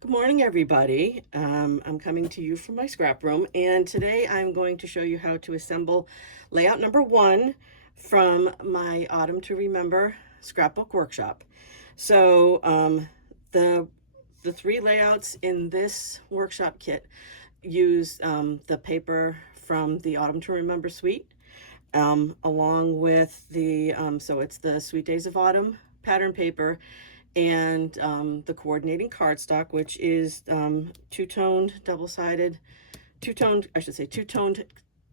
Good morning, everybody. I'm coming to you from my scrap room, and today I'm going to show you how to assemble layout number 1 from my Autumn to Remember Scrapbook Workshop. So the three layouts in this workshop kit use the paper from the Autumn to Remember suite, along with so it's the Sweet Days of Autumn pattern paper and the coordinating cardstock, which is two-toned, double-sided, two-toned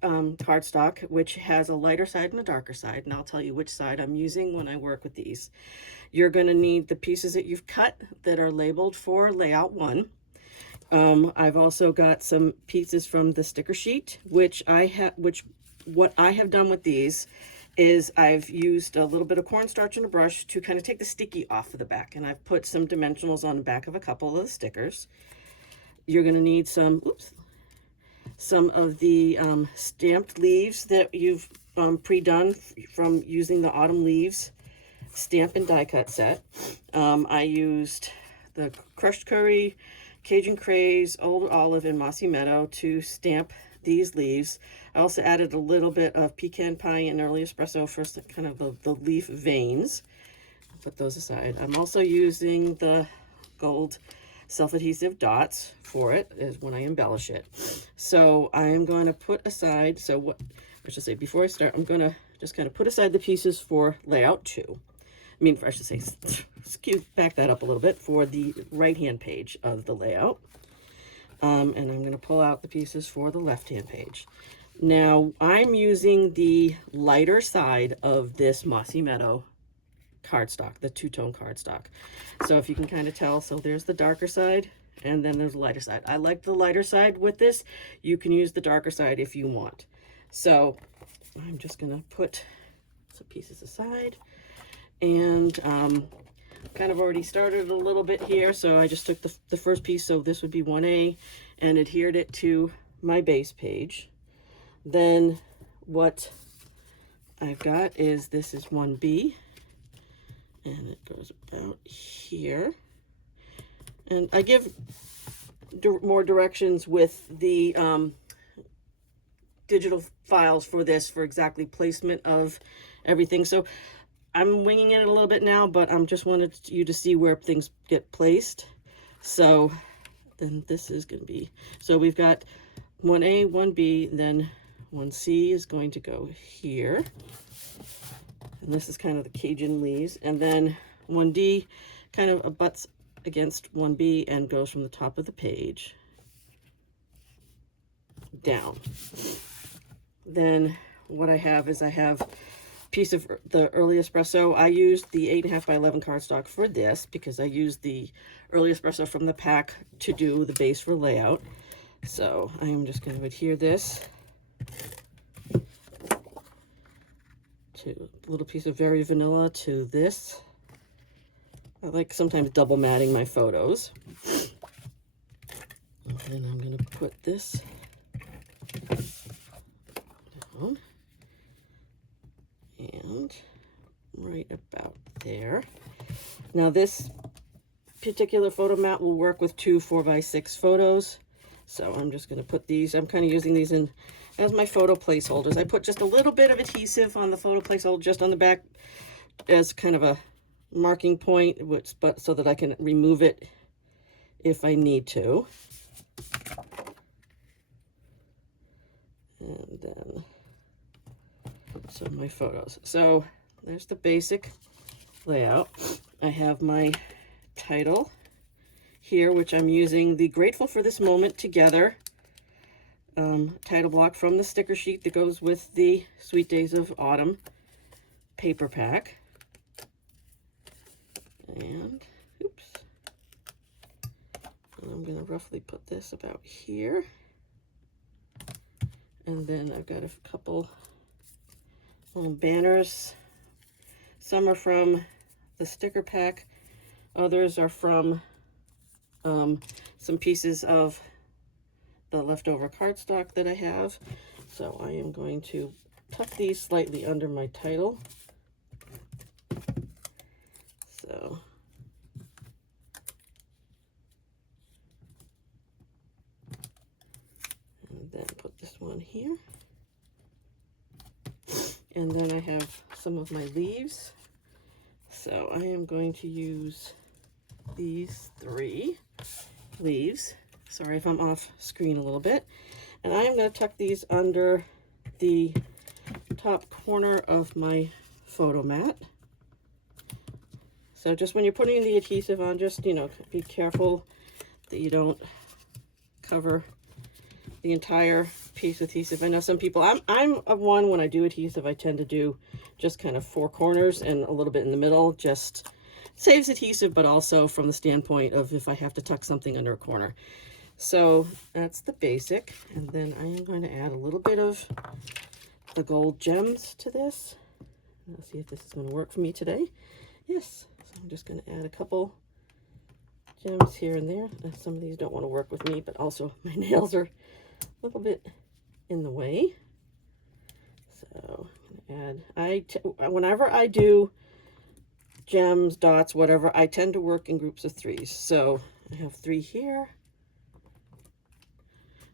cardstock, which has a lighter side and a darker side, and I'll tell you which side I'm using when I work with these. You're going to need the pieces that you've cut that are labeled for layout 1. I've also got some pieces from the sticker sheet, what I have done with these is I've used a little bit of cornstarch and a brush to kind of take the sticky off of the back, and I've put some dimensionals on the back of a couple of the stickers. You're going to need some of the stamped leaves that you've pre-done from using the Autumn Leaves Stampin' die cut set. I used the crushed curry, Cajun Craze, Old Olive, and Mossy Meadow to stamp these leaves. I also added a little bit of pecan pie and early espresso for kind of the leaf veins. I'll put those aside. I'm also using the gold self-adhesive dots for it is when I embellish it. So I'm going to put aside, before I start, I'm going to just kind of put aside the pieces for layout 2. Back that up a little bit for the right-hand page of the layout. And I'm going to pull out the pieces for the left-hand page. Now, I'm using the lighter side of this Mossy Meadow cardstock, the two-tone cardstock. So if you can kind of tell, so there's the darker side, and then there's the lighter side. I like the lighter side with this. You can use the darker side if you want. So I'm just going to put some pieces aside, and kind of already started a little bit here, so I just took the first piece, so this would be 1A, and adhered it to my base page. Then what I've got is, this is 1B, and it goes about here. And I give more directions with the digital files for this, for exactly placement of everything. So I'm winging it a little bit now, but I'm just wanted you to see where things get placed. So then this is going to be, so we've got 1A, 1B, then 1C is going to go here. And this is kind of the Cajun leaves. And then 1D kind of abuts against 1B and goes from the top of the page down. Then what I have is piece of the early espresso. I used the 8.5 by 11 cardstock for this because I used the early espresso from the pack to do the base for layout. So I am just going to adhere this to a little piece of Very Vanilla to this. I like sometimes double matting my photos. And then I'm going to put this down. And right about there. Now this particular photo mat will work with 2 4x6 photos. So I'm just going to put these, I'm kind of using these in as my photo placeholders. I put just a little bit of adhesive on the photo placeholder just on the back as kind of a marking point, but so that I can remove it if I need to. And then some of my photos. So there's the basic layout. I have my title here, which I'm using the Grateful for This Moment Together title block from the sticker sheet that goes with the Sweet Days of Autumn paper pack. And I'm going to roughly put this about here. And then I've got a couple little banners. Some are from the sticker pack. Others are from some pieces of the leftover cardstock that I have. So I am going to tuck these slightly under my title. So on here. And then I have some of my leaves. So I am going to use these 3 leaves. Sorry if I'm off screen a little bit. And I am going to tuck these under the top corner of my photo mat. So just when you're putting the adhesive on, just, you know, be careful that you don't cover the entire piece with adhesive. I know some people, I'm of one, when I do adhesive, I tend to do just kind of 4 corners and a little bit in the middle. Just saves adhesive, but also from the standpoint of if I have to tuck something under a corner. So that's the basic. And then I am going to add a little bit of the gold gems to this. Let's see if this is going to work for me today. Yes. So I'm just going to add a couple gems here and there. Some of these don't want to work with me, but also my nails are a little bit in the way. So I'm going to add, whenever I do gems, dots, whatever, I tend to work in groups of 3s. So I have 3 here.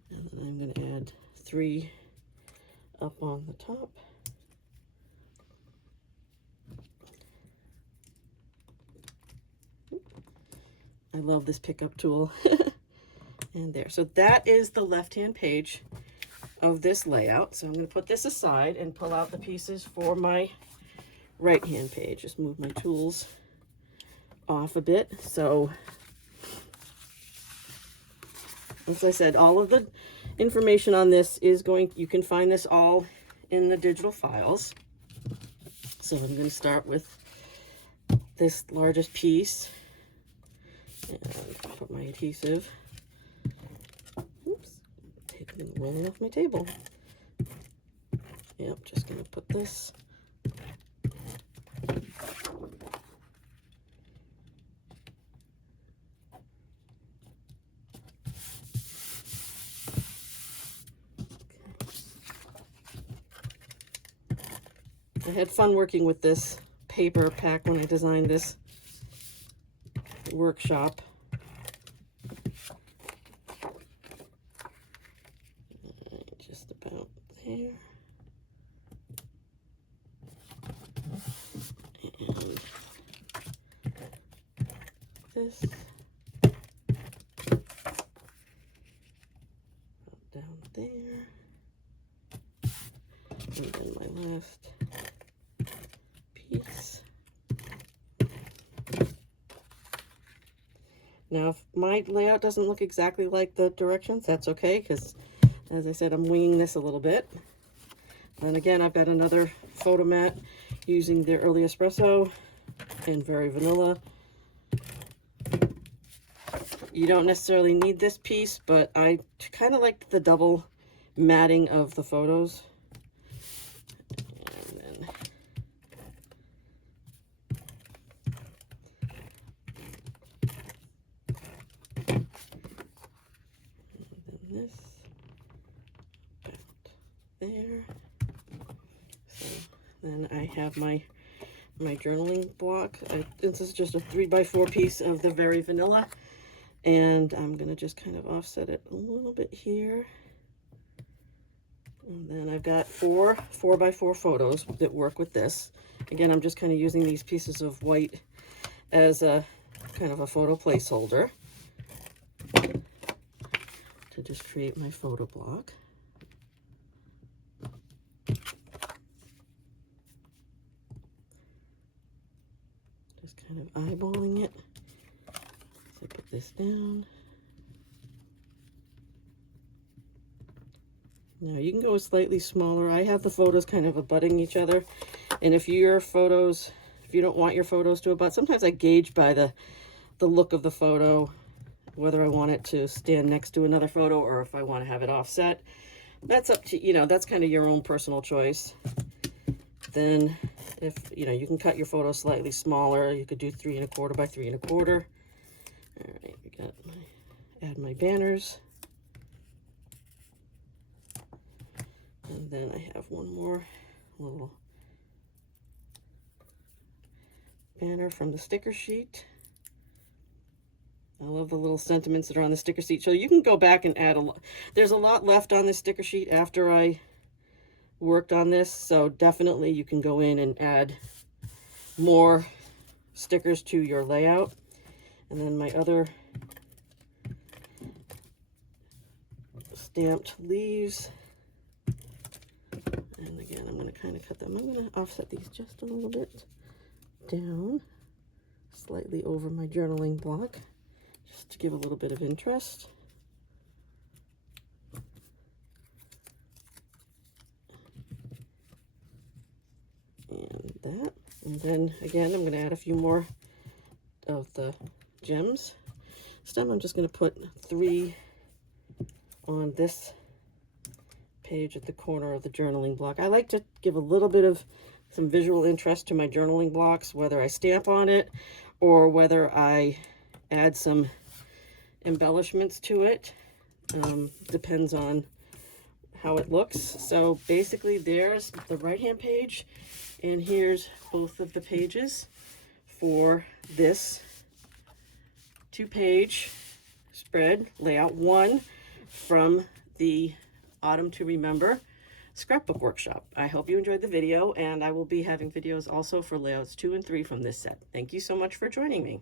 And then I'm going to add 3 up on the top. I love this pickup tool. And there. So that is the left-hand page of this layout. So I'm going to put this aside and pull out the pieces for my right-hand page. Just move my tools off a bit. So, as I said, all of the information on this is you can find this all in the digital files. So I'm going to start with this largest piece and put my adhesive. Oops, taking the roll off my table. Yep, just going to put this. I had fun working with this paper pack when I designed this workshop. Just about there. And this. Down there. And then my last piece. Now, if my layout doesn't look exactly like the directions, that's okay, because, as I said, I'm winging this a little bit. And again, I've got another photo mat using the Early Espresso and Very Vanilla. You don't necessarily need this piece, but I kind of like the double matting of the photos. This about there. So then I have my journaling block. This is just a 3x4 piece of the Very Vanilla, and I'm gonna just kind of offset it a little bit here. And then I've got 4x4 photos that work with this. Again, I'm just kind of using these pieces of white as a kind of a photo placeholder to just create my photo block. Just kind of eyeballing it. So I put this down. Now you can go slightly smaller. I have the photos kind of abutting each other. And if you don't want your photos to abut, sometimes I gauge by the look of the photo, whether I want it to stand next to another photo or if I want to have it offset. That's up to, that's kind of your own personal choice. Then if, you can cut your photo slightly smaller. You could do 3 1/4 by 3 1/4. All right, add my banners. And then I have one more little banner from the sticker sheet. I love the little sentiments that are on the sticker sheet. So you can go back and add a lot. There's a lot left on this sticker sheet after I worked on this, so definitely you can go in and add more stickers to your layout. And then my other stamped leaves. And again, I'm going to kind of cut them. I'm going to offset these just a little bit down, slightly over my journaling block, just to give a little bit of interest. And that. And then again, I'm going to add a few more of the gems. This time I'm just going to put 3 on this page at the corner of the journaling block. I like to give a little bit of some visual interest to my journaling blocks, whether I stamp on it or whether I add some embellishments to it. Depends on how it looks. So basically there's the right-hand page, and here's both of the pages for this 2-page spread, layout 1 from the Autumn to Remember Scrapbook Workshop. I hope you enjoyed the video, and I will be having videos also for layouts 2 and 3 from this set. Thank you so much for joining me.